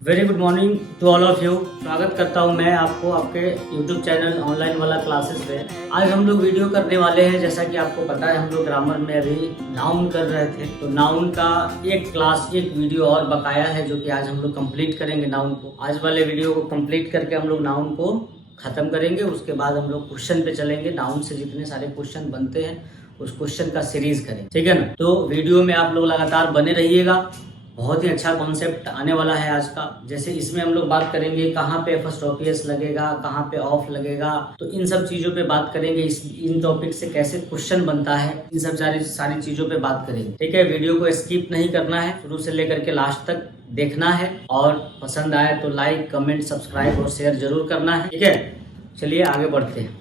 Very good morning to all of you. स्वागत करता हूं मैं आपको आपके यूट्यूब चैनल ऑनलाइन वाला क्लासेस पे। आज हम लोग वीडियो करने वाले हैं। जैसा कि आपको पता है, हम लोग ग्रामर में अभी नाउन कर रहे थे, तो नाउन का एक क्लास एक वीडियो और बकाया है जो कि आज हम लोग कंप्लीट करेंगे। नाउन को आज वाले वीडियो को कंप्लीट करके हम लोग नाउन को खत्म करेंगे। उसके बाद हम लोग क्वेश्चन पे चलेंगे। नाउन से जितने सारे क्वेश्चन बनते हैं उस क्वेश्चन का सीरीज करें, ठीक है ना। तो वीडियो में आप लोग लगातार बने रहिएगा। बहुत ही अच्छा कॉन्सेप्ट आने वाला है आज का। जैसे इसमें हम लोग बात करेंगे कहाँ पे एपॉस्ट्रोफी एस लगेगा, कहाँ पे ऑफ लगेगा, तो इन सब चीजों पे बात करेंगे। इन टॉपिक से कैसे क्वेश्चन बनता है, इन सब सारी चीजों पे बात करेंगे, ठीक है। वीडियो को स्किप नहीं करना है, शुरू से लेकर के लास्ट तक देखना है। और पसंद आए तो लाइक, कमेंट, सब्सक्राइब और शेयर जरूर करना है, ठीक है। चलिए आगे बढ़ते हैं।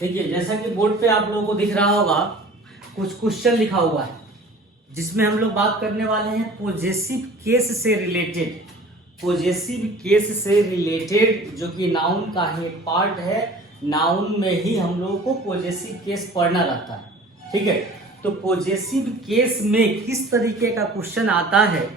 देखिए, जैसा कि बोर्ड पे आप लोगों को दिख रहा होगा, कुछ क्वेश्चन लिखा हुआ है जिसमें हम लोग बात करने वाले हैं पॉजेसिव केस से रिलेटेड। पॉजेसिव केस से रिलेटेड जो कि नाउन का ही एक पार्ट है। नाउन में ही हम लोगों को पॉजेसिव केस पढ़ना रहता है, ठीक है। तो पॉजेसिव केस में किस तरीके का क्वेश्चन आता है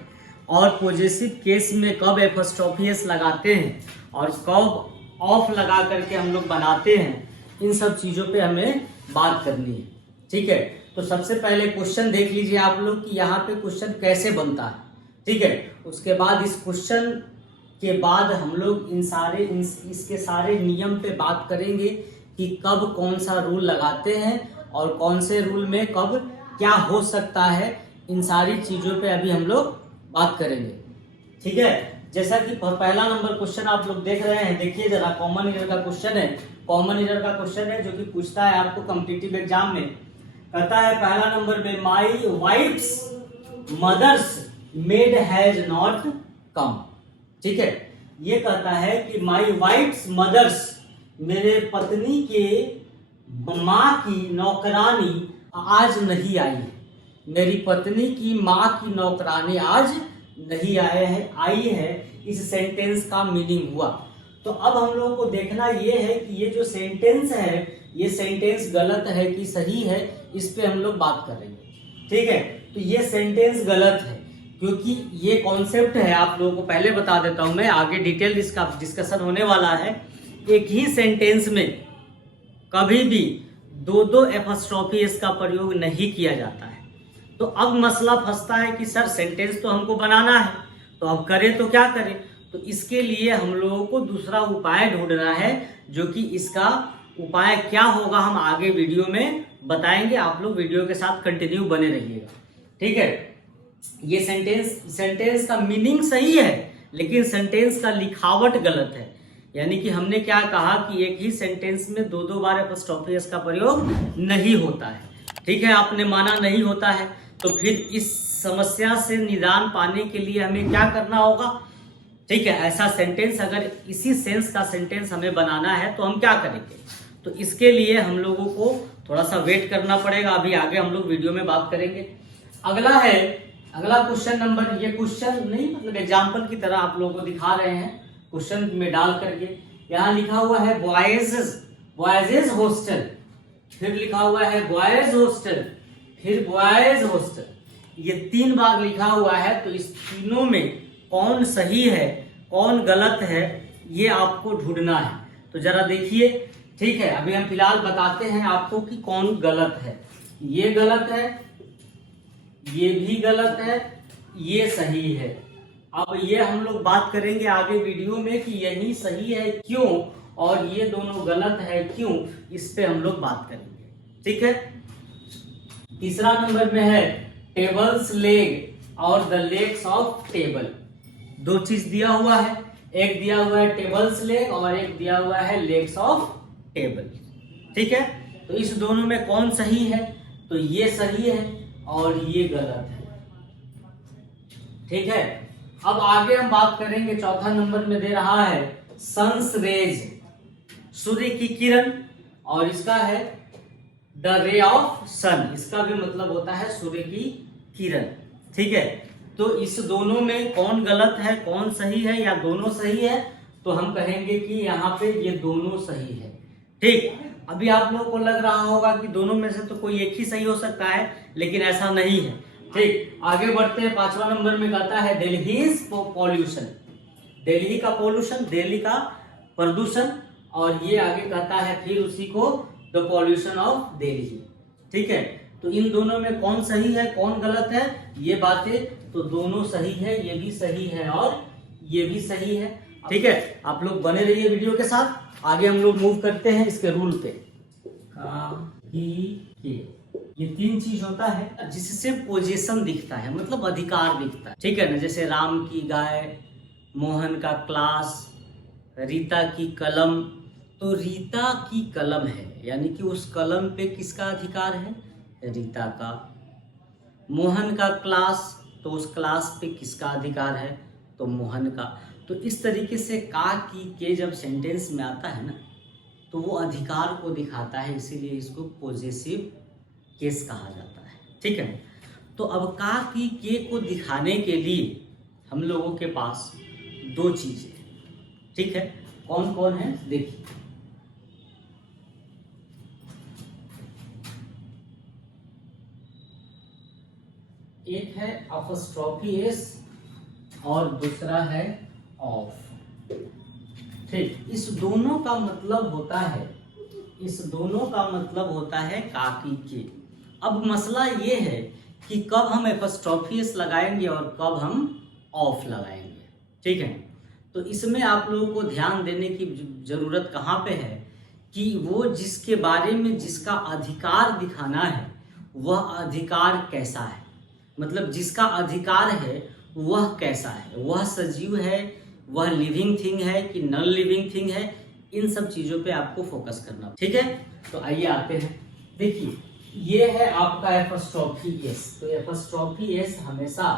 और पॉजेसिव केस में कब एपॉस्ट्रोफी एस लगाते हैं और कब ऑफ लगा करके हम लोग बनाते हैं, इन सब चीज़ों पे हमें बात करनी है, ठीक है। तो सबसे पहले क्वेश्चन देख लीजिए आप लोग कि यहाँ पे क्वेश्चन कैसे बनता है, ठीक है। उसके बाद इस क्वेश्चन के बाद हम लोग इसके सारे नियम पे बात करेंगे कि कब कौन सा रूल लगाते हैं और कौन से रूल में कब क्या हो सकता है। इन सारी चीज़ों पे अभी हम लोग बात करेंगे, ठीक है। जैसा कि पहला नंबर क्वेश्चन आप लोग देख रहे हैं, देखिए जरा, कॉमन ईयर का क्वेश्चन है। कॉमन ईयर का क्वेश्चन है जो कि पूछता है आपको कॉम्पिटिटिव एग्जाम में। कहता है पहला नंबर में, my wife's mother's maid has not come, ठीक है। ये कहता है कि माई वाइफ्स मदर्स, मेरे पत्नी के माँ की नौकरानी आज नहीं आई है। मेरी पत्नी की माँ की नौकरानी आज नहीं आई है। इस सेंटेंस का मीनिंग हुआ। तो अब हम लोगों को देखना ये है कि ये जो सेंटेंस है, ये सेंटेंस गलत है कि सही है, इस पे हम लोग बात करेंगे, ठीक है। तो ये सेंटेंस गलत है क्योंकि ये कॉन्सेप्ट है, आप लोगों को पहले बता देता हूं मैं, आगे डिटेल इसका डिस्कशन होने वाला है। एक ही सेंटेंस में कभी भी दो एपॉस्ट्रोफी एस का प्रयोग नहीं किया जाता है। तो अब मसला फंसता है कि सर सेंटेंस तो हमको बनाना है, तो अब करें तो क्या करें। तो इसके लिए हम लोगों को दूसरा उपाय ढूंढना है, जो कि इसका उपाय क्या होगा हम आगे वीडियो में बताएंगे। आप लोग वीडियो के साथ कंटिन्यू बने रहिएगा, ठीक है। ये सेंटेंस का मीनिंग सही है लेकिन सेंटेंस का लिखावट गलत है। यानी कि हमने क्या कहा कि एक ही सेंटेंस में दो बार एपॉस्ट्रोफी एस का प्रयोग नहीं होता है, ठीक है। आपने माना नहीं होता है, तो फिर इस समस्या से निदान पाने के लिए हमें क्या करना होगा, ठीक है। ऐसा सेंटेंस, अगर इसी सेंस का सेंटेंस हमें बनाना है तो हम क्या करेंगे। तो इसके लिए हम लोगों को थोड़ा सा वेट करना पड़ेगा। अभी आगे हम लोग वीडियो में बात करेंगे। अगला क्वेश्चन नंबर, ये क्वेश्चन नहीं मतलब एग्जाम्पल की तरह आप लोगों को दिखा रहे हैं क्वेश्चन में डाल करके। यहाँ लिखा हुआ है बॉयजेज हॉस्टल, फिर लिखा हुआ है बॉयज हॉस्टल, फिर बॉयज हॉस्टल। ये 3 बार लिखा हुआ है। तो इस तीनों में कौन सही है कौन गलत है, ये आपको ढूंढना है। तो जरा देखिए, ठीक है। अभी हम फिलहाल बताते हैं आपको कि कौन गलत है। ये गलत है, ये भी गलत है, ये सही है। अब ये हम लोग बात करेंगे आगे वीडियो में कि यही सही है क्यों और ये दोनों गलत है क्यों, इस पे हम लोग बात करेंगे, ठीक है। तीसरा नंबर में है टेबल्स लेग और द लेग्स ऑफ टेबल। 2 चीज दिया हुआ है, एक दिया हुआ है टेबल्स लेग और एक दिया हुआ है लेग्स ऑफ टेबल, ठीक है। तो इस दोनों में कौन सही है, तो ये सही है और ये गलत है, ठीक है। अब आगे हम बात करेंगे, चौथा नंबर में दे रहा है सन्स रेज, सूर्य की किरण, और इसका है द रे ऑफ सन, इसका भी मतलब होता है सूर्य की किरण, ठीक है। तो इस दोनों में कौन गलत है कौन सही है, या दोनों सही है, तो हम कहेंगे कि यहाँ पे ये दोनों सही है, ठीक। अभी आप लोगों को लग रहा होगा कि दोनों में से तो कोई एक ही सही हो सकता है, लेकिन ऐसा नहीं है। ठीक, आगे बढ़ते हैं। 5वां नंबर में कहता है दिल्लीज पॉल्यूशन, दिल्ली का पॉल्यूशन, दिल्ली का प्रदूषण, और ये आगे कहता है फिर उसी को द पॉल्यूशन ऑफ दिल्ली। ठीक है, तो इन दोनों में कौन सही है कौन गलत है, ये बातें तो दोनों सही है, ये भी सही है और ये भी सही है। ठीक है, आप लोग बने रहिए वीडियो के साथ। आगे हम लोग मूव करते हैं इसके रूल पे। ये 3 चीज होता है जिससे पोजीशन दिखता है, मतलब अधिकार दिखता है। ठीक है ना, जैसे राम की गाय, मोहन का क्लास, रीता की कलम। तो रीता की कलम है यानी कि उस कलम पे किसका अधिकार है, रीता का। मोहन का क्लास, तो उस क्लास पे किसका अधिकार है, तो मोहन का। तो इस तरीके से का की के जब सेंटेंस में आता है ना तो वो अधिकार को दिखाता है, इसीलिए इसको पॉजेसिव केस कहा जाता है। ठीक है, तो अब का की के को दिखाने के लिए हम लोगों के पास 2 चीजें हैं। ठीक है, कौन कौन है देखिए। एक है अपॉस्ट्रोफी एस और दूसरा है ऑफ। ठीक, इस दोनों का मतलब होता है, इस दोनों का मतलब होता है का की के। अब मसला ये है कि कब हम एपॉस्ट्रोफी एस लगाएंगे और कब हम ऑफ लगाएंगे। ठीक है, तो इसमें आप लोगों को ध्यान देने की जरूरत कहाँ पे है कि वो जिसके बारे में जिसका अधिकार दिखाना है वह अधिकार कैसा है, मतलब जिसका अधिकार है वह कैसा है, वह सजीव है, वह लिविंग थिंग है कि नॉन लिविंग थिंग है, इन सब चीजों पे आपको फोकस करना। ठीक है, तो आइए आते हैं। देखिए ये है आपका एपॉस्ट्रोफी एस। तो एपॉस्ट्रोफी एस हमेशा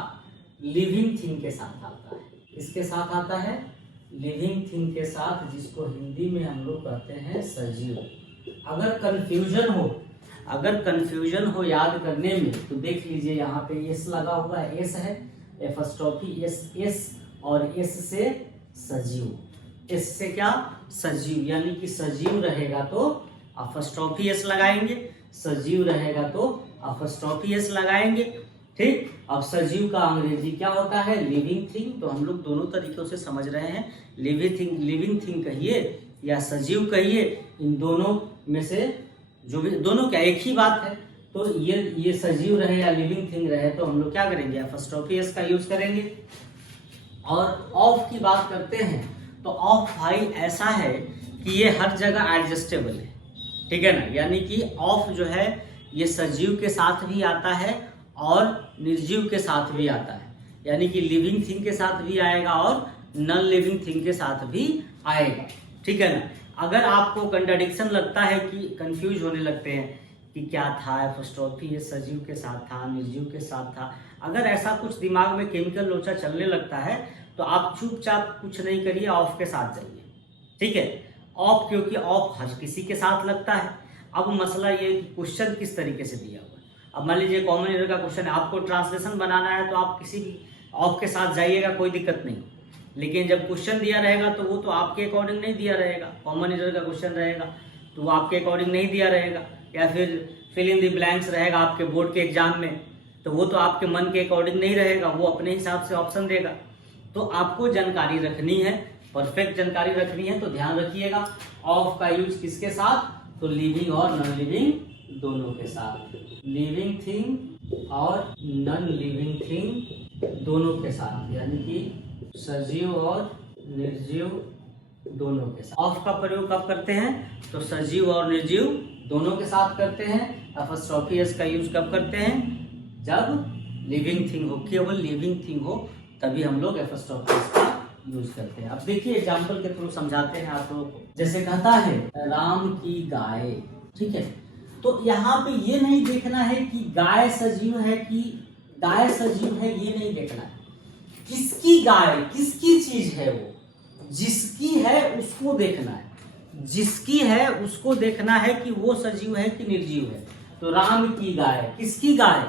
लिविंग थिंग के साथ आता है, इसके साथ आता है लिविंग थिंग के साथ, जिसको हिंदी में हम लोग कहते हैं सजीव। अगर कंफ्यूजन हो याद करने में तो देख लीजिए यहाँ पे एस लगा हुआ है, एस है एपॉस्ट्रोफी एस, एस और एस से सजीव, एस से क्या सजीव, यानी कि सजीव रहेगा तो अपॉस्ट्रोफी एस लगाएंगे, सजीव रहेगा तो अपॉस्ट्रोफी एस लगाएंगे। ठीक, अब सजीव का अंग्रेजी क्या होता है, लिविंग थिंग। तो हम लोग दोनों तरीकों से समझ रहे हैं, लिविंग थिंग कहिए या सजीव कहिए, इन दोनों में से जो भी, दोनों क्या एक ही बात है। तो ये सजीव रहे या लिविंग थिंग रहे तो हम लोग क्या करेंगे, अपॉस्ट्रोफी एस का यूज करेंगे। और ऑफ की बात करते हैं तो ऑफ भाई ऐसा है कि ये हर जगह एडजस्टेबल है। ठीक है ना, यानी कि ऑफ जो है ये सजीव के साथ भी आता है और निर्जीव के साथ भी आता है, यानी कि लिविंग थिंग के साथ भी आएगा और नॉन लिविंग थिंग के साथ भी आएगा। ठीक है ना, अगर आपको कंट्राडिक्शन लगता है कि कंफ्यूज होने लगते हैं कि क्या था, एपॉस्ट्रोफी ये सजीव के साथ था निर्जीव के साथ था, अगर ऐसा कुछ दिमाग में केमिकल लोचा चलने लगता है तो आप चुपचाप कुछ नहीं करिए, ऑफ के साथ जाइए। ठीक है, ऑफ, क्योंकि ऑफ हर किसी के साथ लगता है। अब मसला ये कि क्वेश्चन किस तरीके से दिया हुआ है। अब मान लीजिए कॉमन एरर का क्वेश्चन है, आपको ट्रांसलेशन बनाना है तो आप किसी भी ऑफ के साथ जाइएगा, कोई दिक्कत नहीं। लेकिन जब क्वेश्चन दिया रहेगा तो वो तो आपके अकॉर्डिंग नहीं दिया रहेगा, कॉमन एरर का क्वेश्चन रहेगा तो वो आपके अकॉर्डिंग नहीं दिया रहेगा, या फिर फिल इन द ब्लैंक्स रहेगा आपके बोर्ड के एग्जाम में तो वो तो आपके मन के अकॉर्डिंग नहीं रहेगा, वो अपने हिसाब से ऑप्शन देगा। तो आपको जानकारी रखनी है, परफेक्ट जानकारी रखनी है, तो ध्यान रखिएगा ऑफ का यूज किसके साथ, तो लिविंग और नॉन लिविंग दोनों के साथ, लिविंग थिंग और नॉन लिविंग थिंग दोनों के साथ, यानी कि सजीव और निर्जीव दोनों के साथ। ऑफ का प्रयोग कब करते हैं, तो सजीव और निर्जीव दोनों के साथ करते हैं। अपॉस्ट्रोफी एस का यूज कब करते हैं, जब लिविंग थिंग हो, केवल लिविंग थिंग हो, तभी हम लोग अपॉस्ट्रोफी एस का यूज करते हैं। अब देखिए एग्जाम्पल के थ्रू समझाते हैं आप लोगों को। जैसे कहता है राम की गाय, ठीक है, तो यहाँ पे ये नहीं देखना है कि गाय सजीव है कि गाय सजीव है, ये नहीं देखना है। किसकी गाय, किसकी चीज है वो, जिसकी है उसको देखना है, जिसकी है उसको देखना है कि वो सजीव है कि निर्जीव है। तो राम की गाय, किसकी गाय,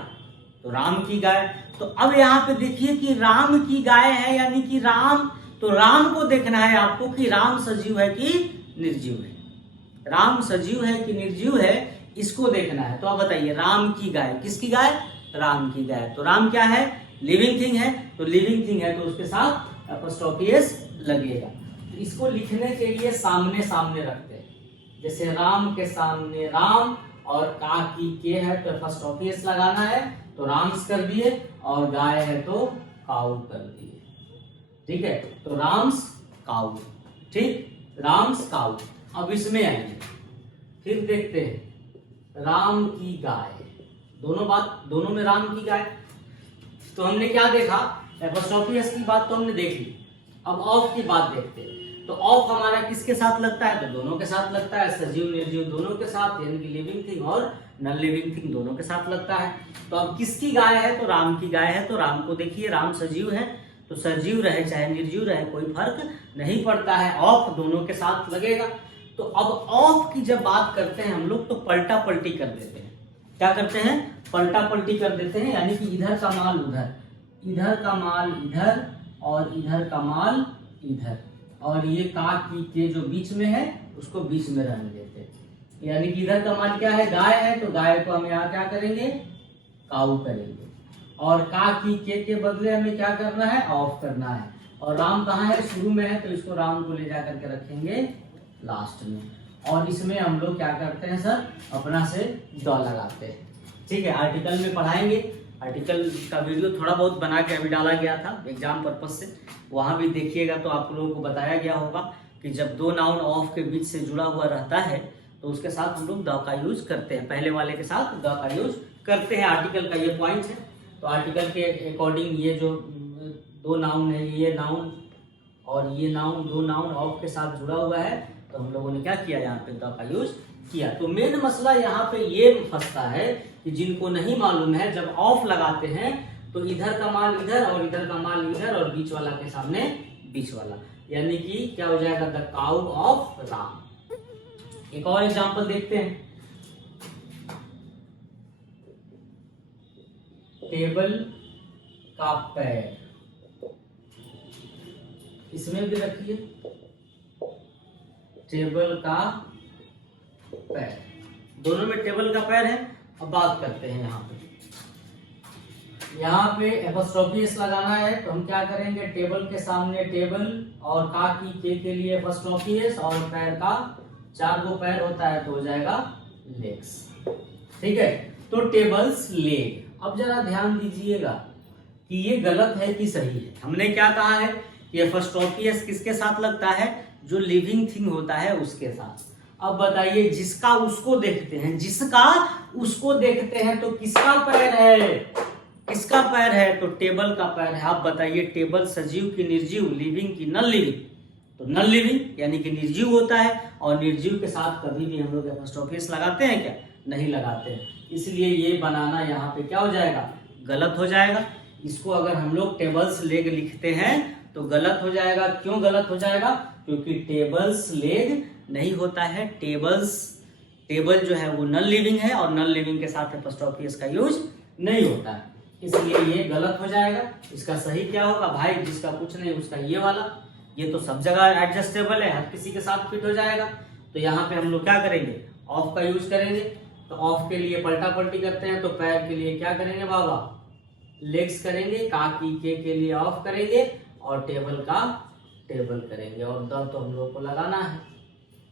तो राम की गाय। तो अब यहाँ पे देखिए कि राम की गाय है, यानी कि राम, तो राम को देखना है आपको कि राम सजीव है कि निर्जीव है, राम सजीव है कि निर्जीव है, इसको देखना है। तो आप बताइए राम की गाय, किसकी गाय, राम की गाय। तो राम क्या है? लिविंग थिंग है, तो लिविंग थिंग है तो उसके साथ एपोस्ट्रोफी एस लगेगा। तो इसको लिखने के लिए सामने सामने रखते हैं, जैसे राम के सामने राम और का की के है तो एपोस्ट्रोफी एस लगाना है, तो राम्स कर दिए, और गाय है तो काउ कर दिए। ठीक है, तो राम्स काउ, ठीक, राम्स काउ। अब इसमें आइए फिर देखते हैं राम की गाय, दोनों में राम की गाय। तो हमने क्या देखा? एपोस्ट्रोफी एस की बात तो हमने देख ली। अब ऑफ की बात देखते हैं। तो ऑफ हमारा किसके साथ लगता है? तो दोनों के साथ लगता है, सजीव निर्जीव दोनों के साथ, यानी कि लिविंग थिंग और नॉन लिविंग थिंग दोनों के साथ लगता है। तो अब किसकी गाय है? तो राम की गाय है। तो राम को देखिए, राम सजीव है, तो सजीव रहे चाहे निर्जीव रहे कोई फर्क नहीं पड़ता है, ऑफ दोनों के साथ लगेगा। तो अब ऑफ की जब बात करते हैं हम लोग तो पलटा पलटी कर देते हैं। क्या करते हैं? पलटा पलटी कर देते हैं, यानी कि इधर का माल उधर, इधर का माल इधर, और इधर का माल इधर, और ये का की के जो बीच में है उसको बीच में रहने देते हैं। यानी कि इधर का माल क्या है? गाय है, तो गाय को हम यहाँ क्या करेंगे? काऊ करेंगे। और का की के बदले हमें क्या करना है? ऑफ करना है। और राम कहाँ है? शुरू में है, तो इसको राम को ले जा करके रखेंगे लास्ट में। और इसमें हम लोग क्या करते हैं सर? अपना से ड लगाते हैं। ठीक है, आर्टिकल में पढ़ाएंगे। आर्टिकल का वीडियो थोड़ा बहुत बना के अभी डाला गया था एग्जाम पर्पज से, वहां भी देखिएगा तो आप लोगों को बताया गया होगा कि जब दो नाउन ऑफ के बीच से जुड़ा हुआ रहता है तो उसके साथ हम लोग द का यूज करते हैं, पहले वाले के साथ द का यूज करते हैं। आर्टिकल का ये पॉइंट है। तो आर्टिकल के अकॉर्डिंग ये जो दो नाउन है, ये नाउन और ये नाउन, दो नाउन ऑफ के साथ जुड़ा हुआ है, तो हम लोगों ने क्या किया? यहाँ पे द का यूज किया। तो मेन मसला यहाँ पे ये फंसता है कि जिनको नहीं मालूम है, जब ऑफ लगाते हैं तो इधर का माल इधर और इधर का माल इधर, और बीच वाला के सामने बीच वाला, यानी कि क्या हो जाएगा? The cow of Ram. एक और एग्जांपल देखते हैं। टेबल का पैर, इसमें भी रखिए टेबल का पैर, दोनों में टेबल का पैर है। अब बात करते हैं यहाँ पे एपोस्ट्रोफी एस लगाना है, तो हम क्या करेंगे? टेबल के सामने टेबल, और का की के लिए एपोस्ट्रोफी एस, और पैर का 4 गो पैर होता है तो हो जाएगा लेग्स। ठीक है, तो टेबल्स लेग। अब जरा ध्यान दीजिएगा कि ये गलत है कि सही है। हमने क्या कहा है कि एपोस्ट्रोफी एस किसके साथ लगता है? जो लिविंग थिंग होता है उसके साथ। अब बताइए, जिसका उसको देखते हैं, जिसका उसको देखते हैं, तो किसका पैर है? किसका पैर है? तो टेबल का पैर है। आप बताइए, टेबल सजीव की निर्जीव, लिविंग की नॉन लिविंग? तो नॉन लिविंग यानी कि निर्जीव होता है, और निर्जीव के साथ कभी भी हम लोग एपोस्ट्रोफी एस लगाते हैं क्या? नहीं लगाते हैं। इसलिए ये बनाना यहाँ पे क्या हो जाएगा? गलत हो जाएगा। इसको अगर हम लोग टेबल्स लेग लिखते हैं तो गलत हो जाएगा। क्यों गलत हो जाएगा? क्योंकि टेबल्स लेग नहीं होता है। टेबल जो है वो नॉन लिविंग है, और नॉन लिविंग के साथ एपोस्ट्रोफी एस का यूज नहीं होता है, इसलिए ये गलत हो जाएगा। इसका सही क्या होगा भाई? जिसका कुछ नहीं उसका ये वाला, ये तो सब जगह एडजस्टेबल है, हर किसी के साथ फिट हो जाएगा। तो यहाँ पे हम लोग क्या करेंगे? ऑफ का यूज करेंगे। तो ऑफ के लिए पलटा पलटी करते हैं, तो पैर के लिए क्या करेंगे बाबा? लेग्स करेंगे। का की के लिए ऑफ करेंगे, और टेबल का टेबल करेंगे, और द तो हम लोग को लगाना है,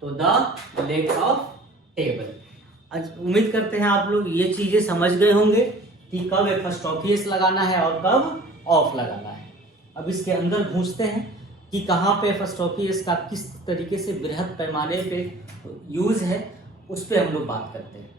तो द लेग्स ऑफ टेबल। उम्मीद करते हैं आप लोग ये चीजें समझ गए होंगे कि कब एपोस्ट्रोफी एस लगाना है और कब ऑफ लगाना है। अब इसके अंदर घुसते हैं कि कहाँ पे एपोस्ट्रोफी एस का किस तरीके से बृहद पैमाने पे यूज है, उस पर हम लोग बात करते हैं।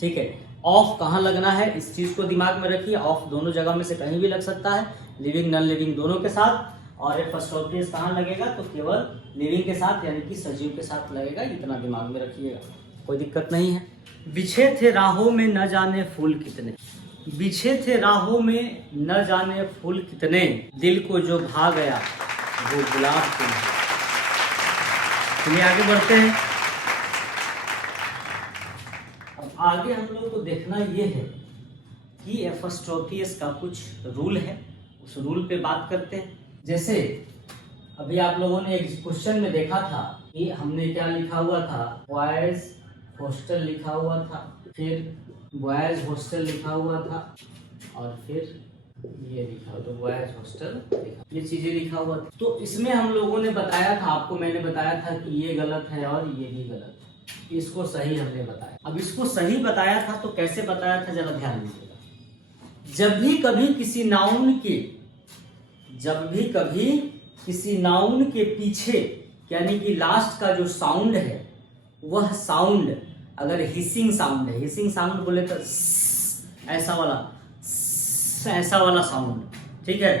ठीक है, ऑफ कहाँ लगना है इस चीज को दिमाग में रखिए। ऑफ दोनों जगह में से कहीं भी लग सकता है, लिविंग नॉन लिविंग दोनों के साथ। और एपोस्ट्रोफी एस कहाँ लगेगा? तो केवल लिविंग के साथ, यानी कि सजीव के साथ लगेगा। इतना दिमाग में रखिएगा, कोई दिक्कत नहीं है। बिछे थे राहों में न जाने फूल कितने, बिछे थे राहों में न जाने फूल कितने, दिल को जो भा गया वो गुलाब क्यों। चलिए आगे बढ़ते हैं। अब आगे हम लोग को देखना ये है कि एपोस्ट्रोफी एस का कुछ रूल है, उस रूल पे बात करते हैं। जैसे अभी आप लोगों ने एक क्वेश्चन में देखा था कि हमने क्या लिखा हुआ था? बॉयज हॉस्टल लिखा हुआ था, फिर बॉयज हॉस्टल लिखा हुआ था और फिर ये लिखा हुआ, तो बॉयज हॉस्टल लिखा, ये चीजें लिखा हुआ था। तो इसमें हम लोगों ने बताया था, आपको मैंने बताया था कि ये गलत है और ये भी गलत है, इसको सही हमने बताया। अब इसको सही बताया था तो कैसे बताया था, जरा ध्यान दीजिएगा। जब भी कभी किसी नाउन के पीछे यानी कि लास्ट का जो साउंड है वह साउंड अगर हिसिंग साउंड है, हिसिंग साउंड बोले तो ऐसा वाला साउंड, ठीक है।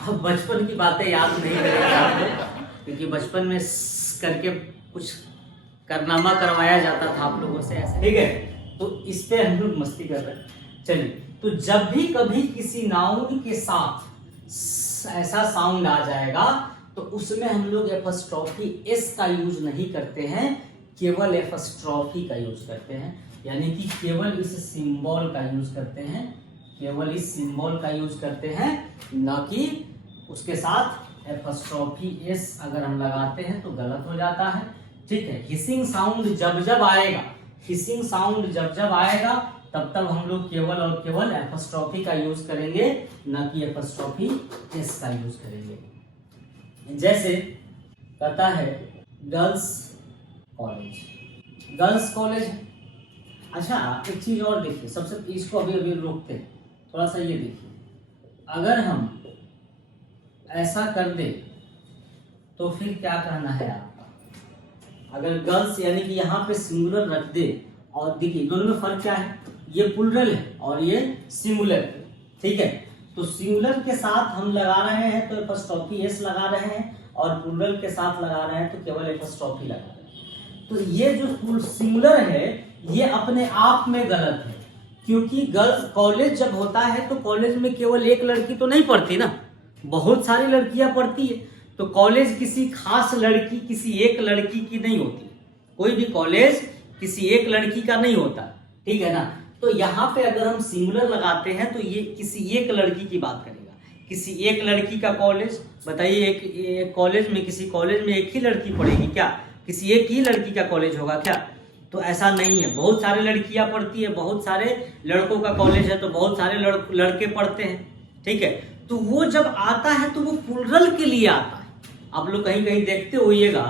अब बचपन की बातें याद नहीं रहेगी आपको, क्योंकि बचपन में करके कुछ कारनामा करवाया जाता था आप लोगों से ऐसे, ठीक है। तो इस पे हम लोग मस्ती कर रहे हैं। चलिए, तो जब भी कभी किसी नाउन के साथ ऐसा साउंड आ जाएगा तो उसमें हम लोग एपस्ट्रॉफी एस का यूज नहीं करते हैं, केवल एपस्ट्रॉफी का यूज करते हैं, यानी कि केवल इस सिंबल का यूज करते हैं, केवल इस सिंबल का यूज करते हैं, न कि उसके साथ एपस्ट्रॉफी एस अगर हम लगाते हैं तो गलत हो जाता है, ठीक है। हिसिंग साउंड जब जब आएगा तब तब हम लोग केवल और केवल एपस्ट्रॉफी का यूज करेंगे, न कि एपस्ट्रॉफी एस का यूज करेंगे। जैसे कहता है गर्ल्स कॉलेज। अच्छा, एक चीज और देखिए, सबसे इसको अभी रोकते हैं, थोड़ा सा ये देखिए, अगर हम ऐसा कर दे तो फिर क्या कहना है आपका, अगर गर्ल्स यानी कि यहाँ पे सिंगुलर रख दे, और देखिए दोनों में फर्क क्या है, ये प्लुरल है और ये सिंगुलर है, ठीक है। तो सिंगुलर के साथ हम लगा रहे हैं तो एपस्ट्रॉफी एस लगा रहे हैं, और प्लुरल के साथ लगा रहे हैं तो केवल एपस्ट्रॉफी लगा रहे हैं। तो ये जो सिंगुलर है ये अपने आप में गलत है, क्योंकि गर्ल्स कॉलेज जब होता है तो कॉलेज में केवल एक लड़की तो नहीं पढ़ती ना, बहुत सारी लड़कियां पढ़ती है। तो कॉलेज किसी खास लड़की, किसी एक लड़की की नहीं होती, कोई भी कॉलेज किसी एक लड़की का नहीं होता, ठीक है ना। तो यहाँ पे अगर हम सिंगुलर लगाते हैं तो ये किसी एक लड़की की बात करेगा, किसी एक लड़की का कॉलेज। बताइए, एक कॉलेज में, किसी कॉलेज में एक ही लड़की पढ़ेगी क्या? किसी एक ही लड़की का कॉलेज होगा क्या? तो ऐसा नहीं है, बहुत सारे लड़कियां पढ़ती है, बहुत सारे लड़कों का कॉलेज है तो बहुत सारे लड़के पढ़ते हैं, ठीक है। तो वो जब आता है तो वो प्लुरल के लिए आता है। आप लोग कहीं कहीं देखते होइएगा,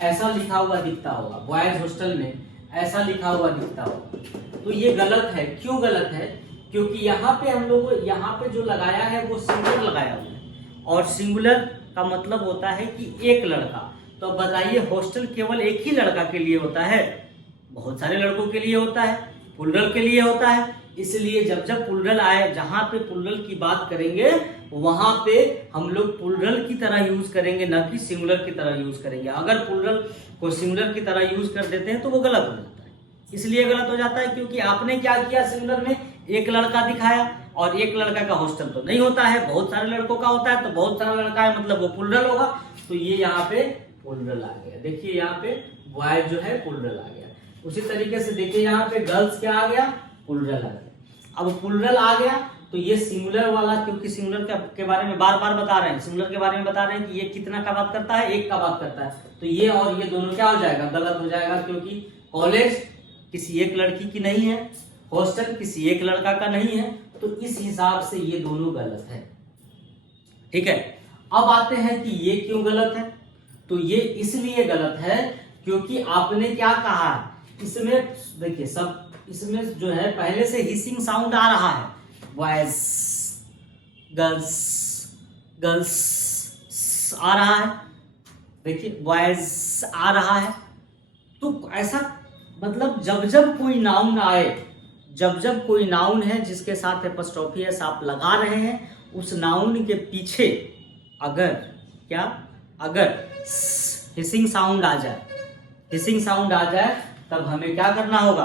ऐसा लिखा हुआ दिखता होगा, बॉयज हॉस्टल में ऐसा लिखा हुआ दिखता होगा, तो ये गलत है। क्यों गलत है? क्योंकि यहाँ पे हम लोग यहाँ पे जो लगाया है वो सिंगुलर लगाया हुआ है, और सिंगुलर का मतलब होता है कि एक लड़का। तो बताइए, हॉस्टल केवल एक ही लड़का के लिए होता है? बहुत सारे लड़कों के लिए होता है, प्लुरल के लिए होता है। इसलिए जब जब प्लुरल आए, जहां पे प्लुरल की बात करेंगे वहां पे हम लोग प्लुरल की तरह यूज करेंगे, न कि सिंगुलर की तरह यूज करेंगे। अगर प्लुरल को सिंगुलर की तरह यूज कर देते हैं तो वो गलत हो जाता है। इसलिए गलत हो जाता है क्योंकि आपने क्या किया, सिंगुलर में एक लड़का दिखाया, और एक लड़का का हॉस्टल तो नहीं होता है, बहुत सारे लड़कों का होता है। तो बहुत सारा लड़का है मतलब वो प्लुरल होगा, तो ये यहाँ पे प्लुरल आ गया। देखिए यहाँ पे बॉयज जो है प्लुरल आ गया। उसी तरीके से देखिए यहाँ पे गर्ल्स क्या आ गया, प्लुरल आ गया। अब प्लुरल आ गया तो ये सिंगुलर वाला, क्योंकि सिंगुलर के बारे में बार बार बता रहे हैं, सिंगुलर के बारे में बता रहे हैं कि ये कितना का बात करता है, एक का बात करता है। तो ये और ये दोनों क्या हो जाएगा, गलत हो जाएगा, क्योंकि कॉलेज किसी एक लड़की की नहीं है, हॉस्टल किसी एक लड़का का नहीं है। तो इस हिसाब से ये दोनों गलत है, ठीक है। अब आते हैं कि ये क्यों गलत है। तो ये इसलिए गलत है क्योंकि आपने क्या कहा है, इसमें देखिए सब, इसमें जो है पहले से हिसिंग साउंड आ रहा है, बॉयज गर्ल्स आ रहा है, देखिए बॉयज आ रहा है। तो ऐसा मतलब जब जब कोई नाउन आए, जब जब कोई नाउन है जिसके साथ एपस्ट्रॉफी एस आप लगा रहे हैं, उस नाउन के पीछे अगर क्या, अगर हिसिंग साउंड आ जाए, हिसिंग साउंड आ जाए, तब हमें क्या करना होगा,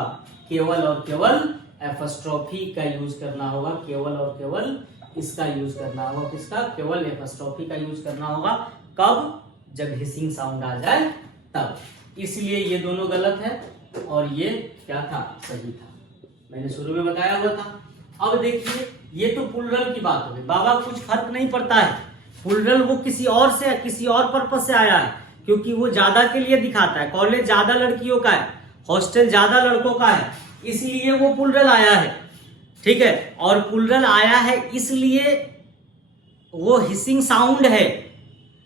केवल और केवल एपस्ट्रॉफी का यूज करना होगा, केवल और केवल इसका यूज करना होगा। किसका? केवल एपस्ट्रॉफी का यूज करना होगा। कब? जब हिसिंग साउंड आ जाए तब। इसलिए ये दोनों गलत है और ये क्या था, सही था, मैंने शुरू में बताया हुआ था। अब देखिए, ये तो प्लुरल की बात हो गई बाबा, कुछ फर्क नहीं पड़ता है। प्लुरल वो किसी और से, किसी और पर्पस से आया है, क्योंकि वो ज्यादा के लिए दिखाता है। कॉलेज ज्यादा लड़कियों का है, हॉस्टल ज्यादा लड़कों का है, इसलिए वो प्लूरल आया है, ठीक है। और प्लूरल आया है इसलिए वो हिसिंग साउंड है,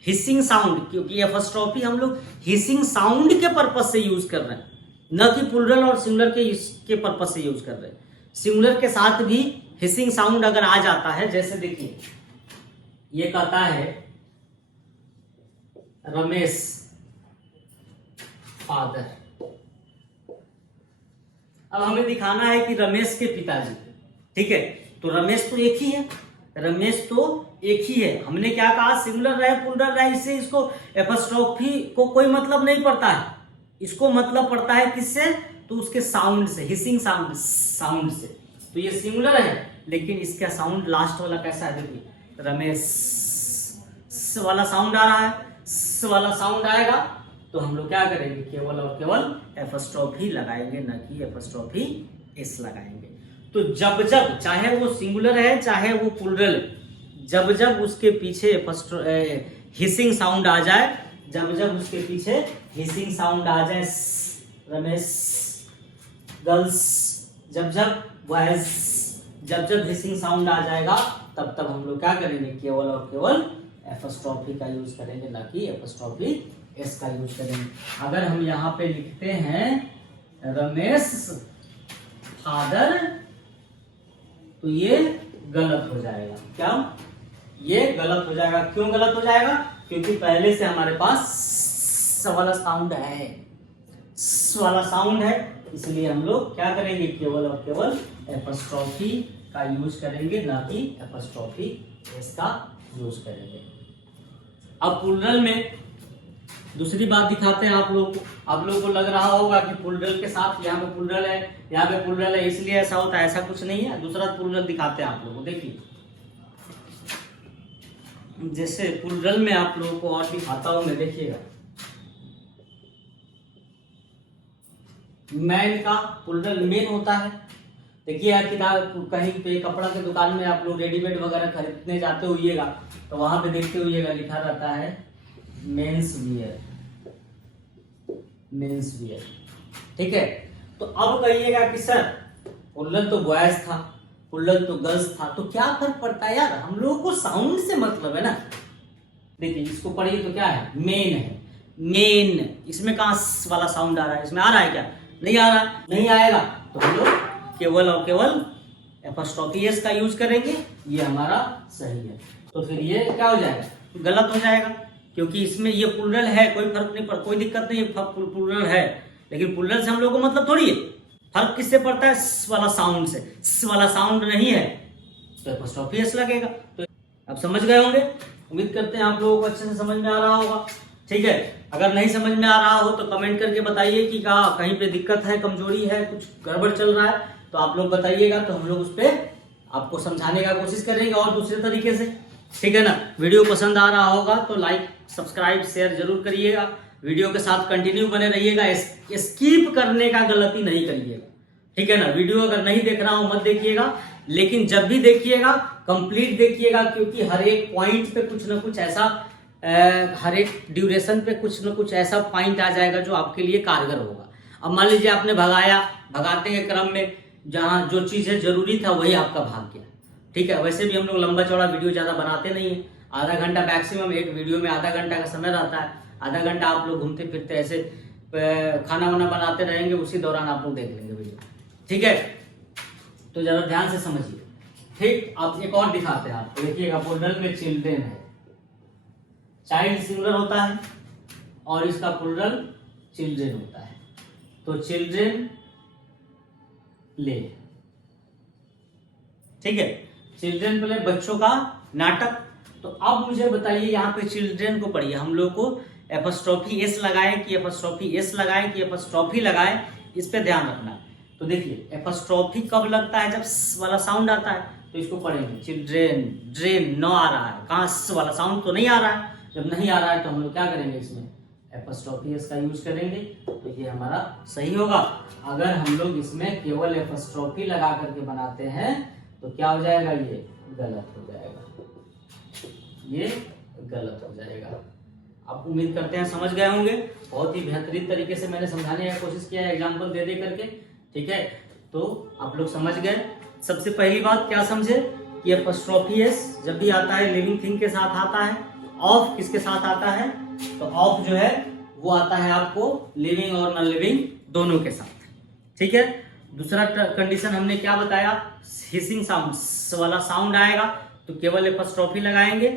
हिसिंग साउंड, क्योंकि एपोस्ट्रोफी हम लोग हिसिंग साउंड के पर्पस से यूज कर रहे हैं, न कि प्लूरल और सिंगुलर के पर्पस से यूज कर रहे हैं। सिंगुलर के साथ भी हिसिंग साउंड अगर आ जाता है, जैसे देखिए ये कहता है रमेश फादर, अब हमें दिखाना है कि रमेश के पिताजी, ठीक है। तो रमेश तो एक ही है, रमेश तो एक ही है। हमने क्या कहा, सिंगुलर रहे प्लूरल रहे, इससे इसको एपोस्ट्रोफी को कोई मतलब नहीं पड़ता है, इसको मतलब पड़ता है किससे, तो उसके साउंड से, हिसिंग साउंड से। तो ये सिंगुलर है लेकिन इसका साउंड लास्ट वाला कैसा है, देखिए रमेश स वाला साउंड आ रहा है, स वाला साउंड आएगा तो हम लोग क्या करेंगे, केवल और केवल एपोस्ट्रोफी लगाएंगे, न कि एपोस्ट्रोफी एस लगाएंगे। तो जब जब चाहे वो सिंगुलर है चाहे वो प्लूरल, जब जब उसके पीछे हिसिंग साउंड आ जाए, जब जब उसके पीछे हिसिंग साउंड आ जाए, रमेश, गर्ल्स, जब जब बॉयज, जब जब हिसिंग साउंड आ जाएगा तब तब हम लोग क्या करेंगे, केवल और केवल एपोस्ट्रोफी का यूज करेंगे, ना कि एपोस्ट्रोफी एस का यूज करेंगे। अगर हम यहाँ पे लिखते हैं रमेश फादर तो ये गलत हो जाएगा। क्या, ये गलत हो जाएगा। क्यों गलत हो जाएगा, क्योंकि पहले से हमारे पास स वाला साउंड है, स वाला साउंड है, इसलिए हम लोग क्या करेंगे, केवल और केवल एपोस्ट्रोफी का यूज करेंगे, ना कि एपोस्ट्रोफी एस का यूज करेंगे। अब प्लूरल में दूसरी बात दिखाते हैं आप लोगों को। आप लोगों को लग रहा होगा कि प्लूरल के साथ यहाँ पे प्लूरल है, यहाँ पे प्लूरल है इसलिए ऐसा होता है, ऐसा कुछ नहीं है। दूसरा प्लूरल दिखाते हैं आप लोगों को, देखिए जैसे प्लूरल में आप लोगों को और दिखाता हूं मैं, देखिएगा मैन का प्लूरल मेन होता है। देखिए यार, किताब कहीं पे कपड़ा के दुकान में आप लोग रेडीमेड वगैरह खरीदने जाते होइएगा तो वहां पे देखते होइएगा लिखा रहता है मेंस वियर, मेंस वियर, ठीक है। तो अब कहिएगा कि सर प्लूरल तो बॉयज था, प्लूरल तो गर्ल्स था, तो क्या फर्क पड़ता है यार, हम लोगों को साउंड से मतलब है ना। देखिए इसको पढ़िए तो क्या है, मेन है, मेन, इसमें कहां वाला साउंड आ रहा है, इसमें आ रहा है क्या, नहीं आ रहा, नहीं आएगा तो हम लोग केवल और केवल एपोस्ट्रोफी एस का यूज करेंगे, ये हमारा सही है। तो फिर ये क्या हो जाएगा, गलत हो जाएगा, क्योंकि इसमें ये प्लूरल है, कोई फर्क नहीं पड़ता, कोई दिक्कत नहीं है, प्लूरल है, लेकिन प्लूरल से हम लोग को मतलब थोड़ी है। फर्क किससे पड़ता है, स वाला साउंड से, स वाला साउंड नहीं है तो एपोस्ट्रोफी एस लगेगा। तो अब समझ गए होंगे, उम्मीद करते हैं आप लोगों को अच्छे से समझ में आ रहा होगा, ठीक है। अगर नहीं समझ में आ रहा हो तो कमेंट करके बताइए कि कहीं पे दिक्कत है, कमजोरी है, कुछ गड़बड़ चल रहा है तो आप लोग बताइएगा, तो हम लोग उस पर आपको समझाने का कोशिश करेंगे और दूसरे तरीके से, ठीक है ना। वीडियो पसंद आ रहा होगा तो लाइक सब्सक्राइब शेयर जरूर करिएगा, वीडियो के साथ कंटिन्यू बने रहिएगा, स्किप करने का गलती नहीं करिएगा, ठीक है ना। वीडियो अगर नहीं देख रहा हो मत देखिएगा, लेकिन जब भी देखिएगा कंप्लीट देखिएगा, क्योंकि हर एक पॉइंट पे कुछ ना कुछ ऐसा, हर एक ड्यूरेशन पे कुछ ना कुछ ऐसा पॉइंट आ जाएगा जो आपके लिए कारगर होगा। अब मान लीजिए आपने भगाते के क्रम में जहां जो चीजें जरूरी था वही आपका भाग गया, ठीक है। वैसे भी हम लोग लंबा चौड़ा वीडियो ज्यादा बनाते नहीं है, आधा घंटा मैक्सिमम, एक वीडियो में आधा घंटा का समय रहता है, आधा घंटा आप लोग घूमते फिरते ऐसे खाना वाना बनाते रहेंगे, उसी दौरान आप लोग देख लेंगे वीडियो, ठीक है। तो जरा ध्यान से समझिए, ठीक। अब एक और दिखाते हैं आपको, देखिएगा प्लूरल में चिल्ड्रेन है, चाइल्ड सिंगुलर होता है और इसका प्लूरल चिल्ड्रेन होता है, तो चिल्ड्रेन प्ले, ठीक है, चिल्ड्रेन प्ले बच्चों का नाटक। तो अब मुझे बताइए यहाँ पे चिल्ड्रेन को पढ़िए, हम लोग को एपोस्ट्रोफी एस लगाए कि एपोस्ट्रोफी एस लगाए कि एपोस्ट्रोफी लगाए, इस पे ध्यान रखना। तो देखिए एपोस्ट्रोफी कब लगता है, जब स वाला साउंड आता है, तो इसको पढ़ेंगे चिल्ड्रेन, ड्रेन न आ रहा है, कहाँ स वाला साउंड तो नहीं आ रहा है, जब नहीं आ रहा है तो हम लोग क्या करेंगे, इसमें एपोस्ट्रोफी एस का यूज करेंगे, तो ये हमारा सही होगा। अगर हम लोग इसमें केवल एपोस्ट्रोफी लगा करके बनाते हैं तो क्या हो जाएगा, ये गलत हो जाएगा, ये गलत हो जाएगा। आप उम्मीद करते हैं समझ गए होंगे, बहुत ही बेहतरीन तरीके से मैंने समझाने की कोशिश किया है एग्जाम्पल दे करके, ठीक है। तो आप लोग समझ गए। सबसे पहली बात क्या समझे कि एपॉस्ट्रोफी एस जब भी आता है लिविंग थिंग के साथ आता है। ऑफ किसके साथ आता है? तो ऑफ जो है वो आता है आपको लिविंग और नॉन लिविंग दोनों के साथ। ठीक है। दूसरा कंडीशन हमने क्या बताया, हिसिंग साउंड वाला साउंड आएगा तो केवल एपॉस्ट्रोफी लगाएंगे।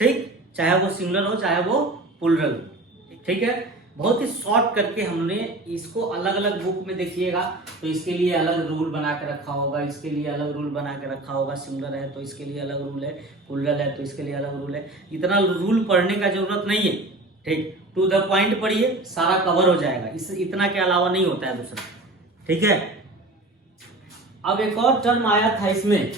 ठीक, चाहे वो सिंगुलर हो चाहे वो प्लुरल हो। ठीक है। बहुत ही शॉर्ट करके हमने इसको अलग अलग बुक में देखिएगा तो इसके लिए अलग रूल बना के रखा होगा, इसके लिए अलग रूल बना के रखा होगा। सिंगुलर है तो इसके लिए अलग रूल है, प्लुरल है तो इसके लिए अलग रूल है। इतना रूल पढ़ने का जरूरत नहीं है। ठीक, टू द पॉइंट पढ़िए, सारा कवर हो जाएगा। इस इतना के अलावा नहीं होता है दूसरा। ठीक है। अब एक और टर्म आया था इसमें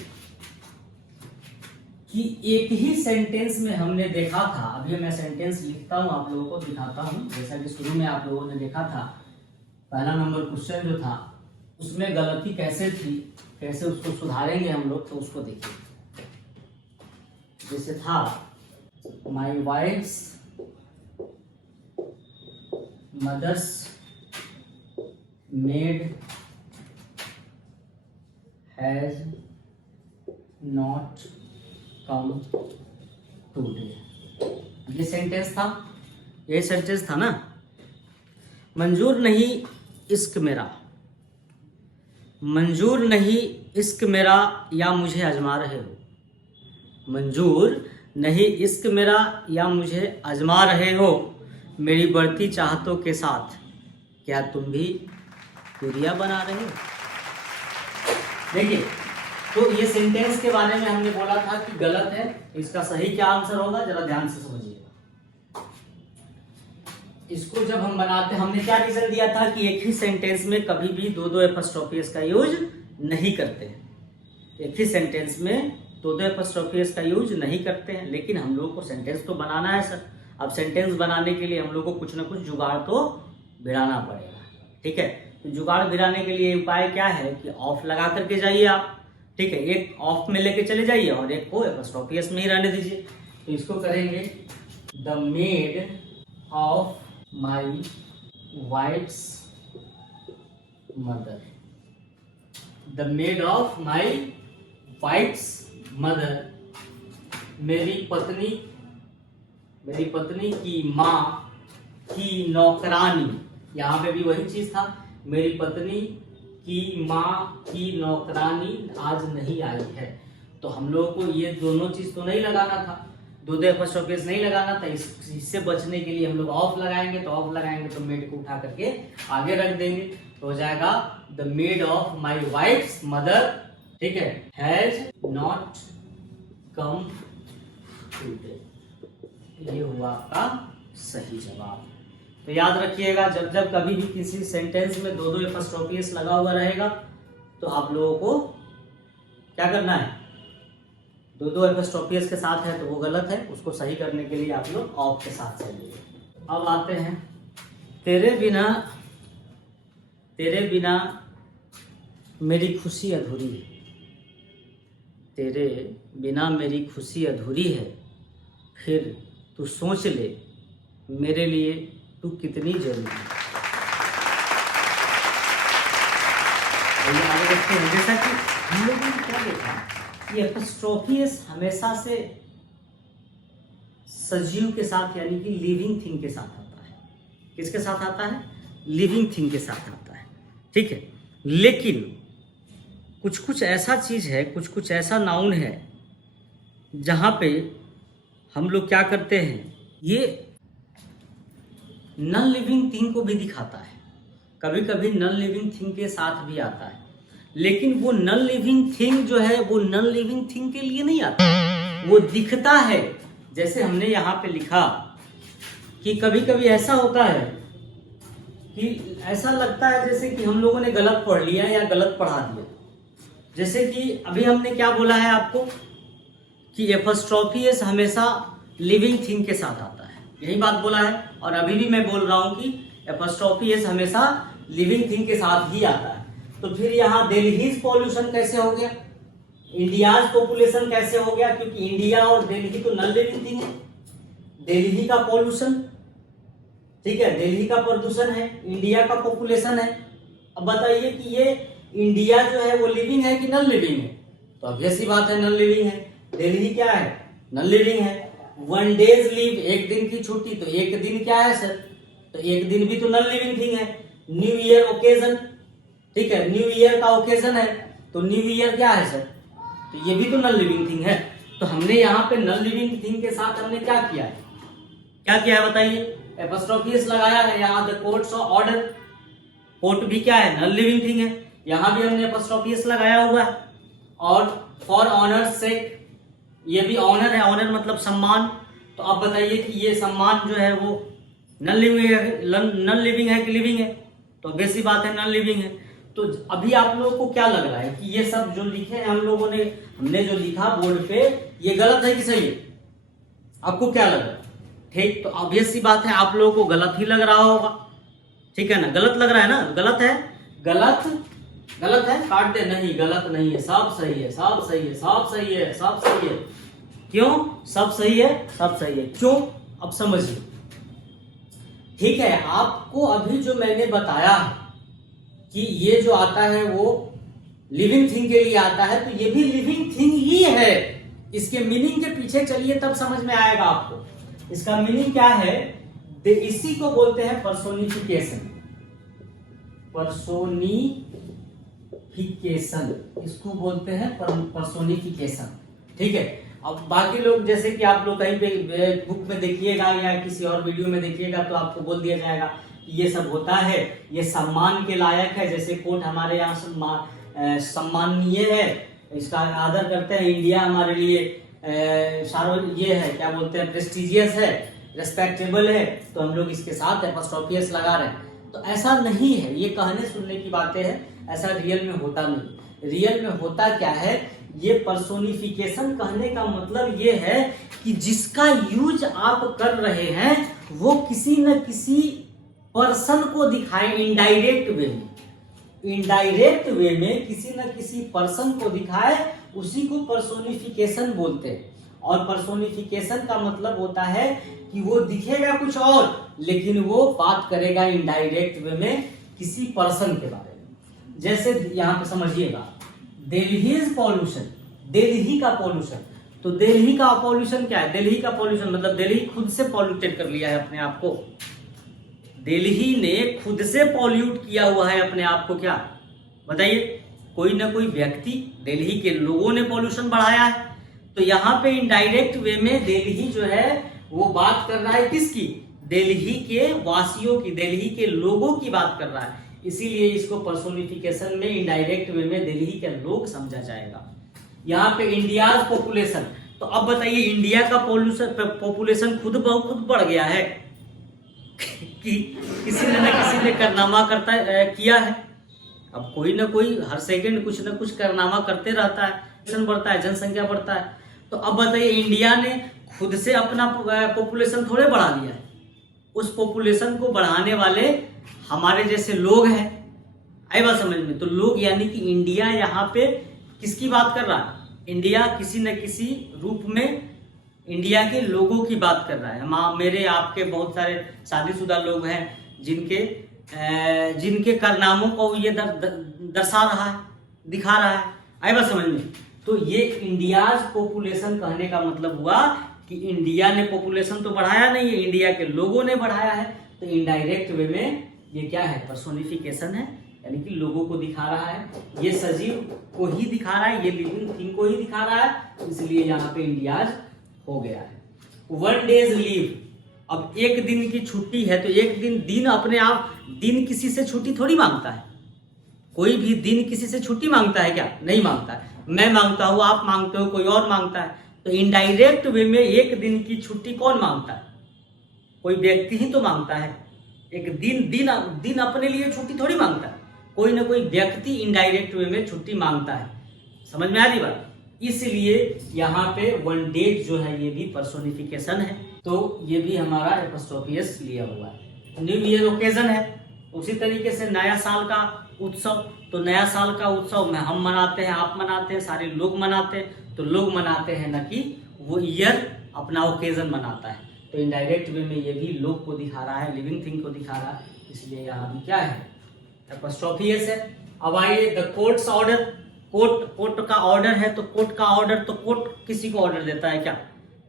कि एक ही सेंटेंस में हमने देखा था। अभी मैं सेंटेंस लिखता हूं, आप लोगों को दिखाता हूं। जैसा कि शुरू में आप लोगों ने देखा था, पहला नंबर क्वेश्चन जो था उसमें गलती कैसे थी, कैसे उसको सुधारेंगे हम लोग, तो उसको देखिए। जैसे था my wife's mother's maid has not come today. ये सेंटेंस था, ये सेंटेंस था ना। मंजूर नहीं इश्क मेरा, मंजूर नहीं इश्क मेरा या मुझे आजमा रहे हो। मंजूर नहीं इश्क मेरा या मुझे आजमा रहे हो, मेरी बढ़ती चाहतों के साथ क्या तुम भी दूरियां बना रहे हो। देखिए, तो ये सेंटेंस के बारे में हमने बोला था कि गलत है। इसका सही क्या आंसर होगा, जरा ध्यान से समझिएगा। इसको जब हम बनाते, हमने क्या रीजन दिया था कि एक ही सेंटेंस में कभी भी दो दो एपॉस्ट्रोफी एस का यूज नहीं करते हैं। एक ही सेंटेंस में दो दो एपॉस्ट्रोफी एस का यूज नहीं करते हैं, लेकिन हम लोग को सेंटेंस तो बनाना है सर। अब सेंटेंस बनाने के लिए हम लोग को कुछ ना कुछ जुगाड़ तो भिड़ाना पड़ेगा। ठीक है। तो जुगाड़ भिड़ाने के लिए उपाय क्या है कि ऑफ लगा करके जाइए आप। ठीक है, एक ऑफ में लेके चले जाइए और एक को एपॉस्ट्रोफी एस में ही रहने दीजिए। तो इसको करेंगे the maid of my wife's mother. The maid of my wife's mother, मेरी पत्नी की माँ की नौकरानी। यहाँ पे भी वही चीज था, मेरी पत्नी की माँ की नौकरानी आज नहीं आई है। तो हम लोगों को ये दोनों चीज तो नहीं लगाना था, दो दो एपॉस्ट्रोफी एस नहीं लगाना था। इससे बचने के लिए हम लोग ऑफ लगाएंगे। तो ऑफ लगाएंगे तो मेड को उठा करके आगे रख देंगे, तो हो जाएगा the maid of my wife's mother. ठीक है, हैज नॉट कम टुडे। ये हुआ आपका सही जवाब। तो याद रखिएगा, जब जब कभी भी किसी सेंटेंस में दो दो एपॉस्ट्रोफी एस लगा हुआ रहेगा तो आप लोगों को क्या करना है, दो दो एपॉस्ट्रोफी एस के साथ है तो वो गलत है, उसको सही करने के लिए आप लोग ऑफ के साथ चलिए। अब आते हैं तेरे बिना मेरी खुशी अधूरी है। तेरे बिना मेरी खुशी अधूरी है, फिर तू सोच ले मेरे लिए तू कितनी जरूरी है। आगे देखते हैं, जैसा कि हम लोगों ने क्या देखा कि एपॉस्ट्रोफी एस हमेशा से सजीव के साथ यानी कि लिविंग थिंग के साथ आता है। किसके साथ आता है? लिविंग थिंग के साथ आता है। ठीक है, लेकिन कुछ कुछ ऐसा चीज है, कुछ कुछ ऐसा नाउन है जहां पे हम लोग क्या करते हैं, ये नॉन लिविंग थिंग को भी दिखाता है। कभी कभी नॉन लिविंग थिंग के साथ भी आता है, लेकिन वो नॉन लिविंग थिंग जो है वो नॉन लिविंग थिंग के लिए नहीं आता, वो दिखता है। जैसे हमने यहाँ पे लिखा कि कभी कभी ऐसा होता है कि ऐसा लगता है जैसे कि हम लोगों ने गलत पढ़ लिया या गलत पढ़ा दिया। जैसे कि अभी हमने क्या बोला है आपको कि एपॉस्ट्रोफी एस हमेशा लिविंग थिंग के साथ आता है, यही बात बोला है। और अभी भी मैं बोल रहा हूं कि एपॉस्ट्रोफी एस हमेशा लिविंग थिंग के साथ ही आता है। तो फिर यहाँ दिल्लीज पॉल्यूशन कैसे हो गया, इंडियाज पॉपुलेशन कैसे हो गया, क्योंकि इंडिया और दिल्ली तो नॉन लिविंग थिंग है। दिल्ली का पॉल्यूशन, ठीक है, दिल्ली का प्रदूषण है, इंडिया का पॉपुलेशन है। अब बताइए कि ये इंडिया जो है वो लिविंग है कि नॉन लिविंग है? तो ऑब्वियस सी बात है नॉन लिविंग है। दिल्ली क्या है? नॉन लिविंग है। 1 डेज लीव, एक दिन की छुट्टी, तो एक दिन क्या है सर? तो एक दिन भी तो नॉन लिविंग थिंग है। न्यू ईयर ओकेजन, ठीक है, न्यू ईयर का ओकेजन है, तो न्यू ईयर क्या है सर? तो ये भी तो नॉन लिविंग थिंग है। तो हमने यहाँ पे नॉन लिविंग थिंग के साथ हमने क्या किया है? क्या किया है बताइए? एपोस्ट्रोफी एस लगाया है। यहाँ the courts of order, court भी क्या है? नॉन लिविंग थिंग है। यहाँ भी हमने एपोस्ट्रोफी एस लगाया हुआ है। और फॉर ऑनर सेक, ये भी ऑनर है, ऑनर मतलब सम्मान। तो अब बताइए कि ये सम्मान जो है वो नॉन लिविंग है, नॉन लिविंग है कि लिविंग है? तो ऑब्वियस बात है नॉन लिविंग है। तो अभी आप लोगों को क्या लग रहा है कि ये सब जो लिखे हैं हम लोगों ने, हमने जो लिखा बोर्ड पे, ये गलत है कि सही है? आपको क्या लग रहा है? ठीक, तो ऑब्वियस सी बात है आप लोगों को गलत ही लग रहा होगा, ठीक है ना? गलत लग रहा है ना? गलत है, गलत है, काट दे। नहीं, गलत नहीं है, सब सही है, सब सही है, सब सही है, सब सही है। क्यों सब सही है? सब सही है क्यों? अब समझिए, ठीक है। आपको अभी जो मैंने बताया कि ये जो आता है वो लिविंग थिंग के लिए आता है, तो ये भी लिविंग थिंग ही है। इसके मीनिंग के पीछे चलिए तब समझ में आएगा आपको। इसका मीनिंग क्या है? इसी को बोलते हैं पर्सोनिफिकेशन। पर्सोनिफिकेशन, इसको बोलते हैं पर्सोनिफिकेशन, ठीक है। अब बाकी लोग, जैसे कि आप लोग कहीं पे बुक में देखिएगा या किसी और वीडियो में देखिएगा तो आपको बोल दिया जाएगा कि ये सब होता है, ये सम्मान के लायक है। जैसे कोर्ट हमारे यहाँ सम्माननीय है, इसका आदर करते हैं। इंडिया हमारे लिए ये है, क्या बोलते हैं, प्रेस्टिजियस है, रेस्पेक्टेबल है, तो हम लोग इसके साथ एपोस्ट्रोफियस लगा रहे हैं। तो ऐसा नहीं है, ये कहने सुनने की बातें हैं, ऐसा रियल में होता नहीं। रियल में होता क्या है? ये पर्सोनिफिकेशन कहने का मतलब ये है कि जिसका यूज आप कर रहे हैं वो किसी न किसी पर्सन को दिखाए, इनडायरेक्ट वे में, इनडायरेक्ट वे में किसी न किसी पर्सन को दिखाए, उसी को पर्सोनिफिकेशन बोलते हैं। और पर्सोनिफिकेशन का मतलब होता है कि वो दिखेगा कुछ और, लेकिन वो बात करेगा इनडायरेक्ट वे में किसी पर्सन के बारे में। जैसे यहाँ पे समझिएगा, दिल्लीज पॉल्यूशन, दिल्ली का पॉल्यूशन। तो दिल्ली का पॉल्यूशन क्या है? दिल्ली का पॉल्यूशन मतलब दिल्ली खुद से पॉल्यूटेड कर लिया है अपने आप को। दिल्ली ने खुद से पॉल्यूट किया हुआ है अपने आप को। क्या बताइए? कोई ना कोई व्यक्ति, दिल्ली के लोगों ने पॉल्यूशन बढ़ाया है। तो यहाँ पे इनडायरेक्ट वे में दिल्ली जो है वो बात कर रहा है किसकी? दिल्ली के वासियों की, दिल्ली के लोगों की बात कर रहा है। इसीलिए इसको पर्सोनिफिकेशन में इनडायरेक्ट वे में दिल्ली के लोग समझा जाएगा। यहाँ पे इंडिया पॉपुलेशन, तो अब बताइए इंडिया का पॉपुलेशन खुद बढ़ गया है कि किसी न किसी ने कारनामा किया है। अब कोई ना कोई हर सेकंड कुछ ना कुछ कारनामा करते रहता है, बढ़ता है, जनसंख्या बढ़ता है। तो अब बताइए इंडिया ने खुद से अपना पॉपुलेशन थोड़े बढ़ा लिया है। उस पॉपुलेशन को बढ़ाने वाले हमारे जैसे लोग हैं। आई बात समझ में? तो लोग यानी कि इंडिया यहाँ पे किसकी बात कर रहा है? इंडिया किसी न किसी रूप में इंडिया के लोगों की बात कर रहा है। मेरे आपके बहुत सारे शादीशुदा लोग हैं जिनके कारनामों को ये दर्शा रहा है, दिखा रहा है। आई बात समझ में? तो ये इंडियाज पॉपुलेशन कहने का मतलब हुआ कि इंडिया ने पॉपुलेशन तो बढ़ाया नहीं है, इंडिया के लोगों ने बढ़ाया है। तो इनडायरेक्ट वे में ये क्या है? पर्सोनिफिकेशन है, यानी कि लोगों को दिखा रहा है। ये सजीव को ही दिखा रहा है, ये लिविंग थिंग को ही दिखा रहा है, इसलिए यहाँ पे इंडियाज हो गया है। 1 डेज लीव, अब एक दिन की छुट्टी है, तो एक दिन अपने आप, दिन किसी से छुट्टी थोड़ी मांगता है। कोई भी दिन किसी से छुट्टी मांगता है क्या? नहीं मांगता है। मैं मांगता हूँ, आप मांगते हो, कोई और मांगता है। तो इनडायरेक्ट वे में एक दिन की छुट्टी कौन मांगता है? कोई व्यक्ति ही तो मांगता है। एक दिन अपने लिए छुट्टी थोड़ी मांगता है, कोई ना कोई व्यक्ति इनडायरेक्ट वे में छुट्टी मांगता है। समझ में आ रही बात? इसलिए यहाँ पे 1 डेज जो है ये भी पर्सोनिफिकेशन है। तो ये भी हमारा एपोस्ट्रोफियस लिया हुआ है। न्यू ईयर ओकेजन है, उसी तरीके से नया साल का उत्सव। तो नया साल का उत्सव में हम मनाते हैं, आप मनाते हैं, सारे लोग मनाते हैं। तो लोग मनाते हैं, न कि वो ईयर अपना ओकेजन मनाता है। तो इनडायरेक्ट वे में ये भी लोग को दिखा रहा है, लिविंग थिंग को दिखा रहा है। इसलिए यहाँ भी क्या है? एपोस्ट्रोफियस है। अब आइए द कोर्ट्स ऑर्डर। कोर्ट का ऑर्डर है तो कोर्ट का ऑर्डर, तो कोर्ट किसी को ऑर्डर देता है क्या?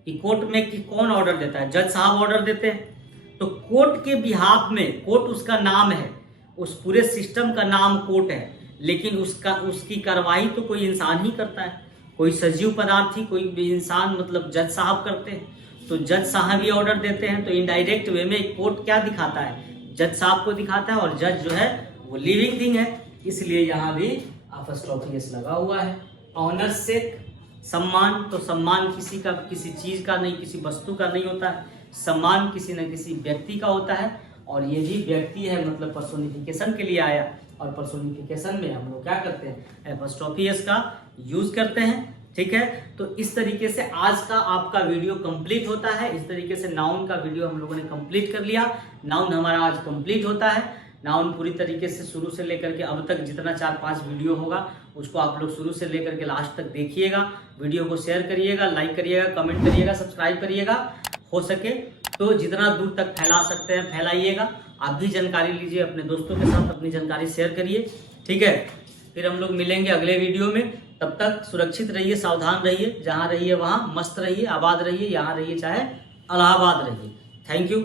कि कोर्ट में कि कौन ऑर्डर देता है? जज साहब ऑर्डर देते हैं। तो कोर्ट के बिहाफ में, कोर्ट उसका नाम है, उस पूरे सिस्टम का नाम कोर्ट है, लेकिन उसकी कार्रवाई तो कोई इंसान ही करता है, कोई सजीव पदार्थ ही, कोई भी इंसान, मतलब जज साहब करते हैं। तो जज साहब ही ऑर्डर देते हैं। तो इनडायरेक्ट वे में कोर्ट क्या दिखाता है? जज साहब को दिखाता है, और जज जो है वो लिविंग थिंग है, इसलिए यहाँ भी अपॉस्ट्रोफी एस लगा हुआ है। ऑनर से सम्मान, तो सम्मान किसी का, किसी चीज का नहीं, किसी वस्तु का नहीं होता है। सम्मान किसी न किसी व्यक्ति का होता है, और ये भी व्यक्ति है, मतलब पर्सोनिफिकेशन के लिए आया, और पर्सोनिफिकेशन में हम लोग क्या करते हैं? अपॉस्ट्रोफी एस का यूज करते हैं। ठीक है, तो इस तरीके से आज का आपका वीडियो कंप्लीट होता है। इस तरीके से नाउन का वीडियो हम लोगों ने कंप्लीट कर लिया। नाउन हमारा आज कंप्लीट होता है। नाउन पूरी तरीके से शुरू से लेकर के अब तक जितना 4-5 वीडियो होगा उसको आप लोग शुरू से लेकर के लास्ट तक देखिएगा। वीडियो को शेयर करिएगा, लाइक करिएगा, कमेंट करिएगा, सब्सक्राइब करिएगा। हो सके तो जितना दूर तक फैला सकते हैं फैलाइएगा। आप भी जानकारी लीजिए, अपने दोस्तों के साथ अपनी जानकारी शेयर करिए। ठीक है, फिर हम लोग मिलेंगे अगले वीडियो में। तब तक सुरक्षित रहिए, सावधान रहिए, जहाँ रहिए वहाँ मस्त रहिए, आबाद रहिए, यहाँ रहिए चाहे इलाहाबाद रहिए। Thank you.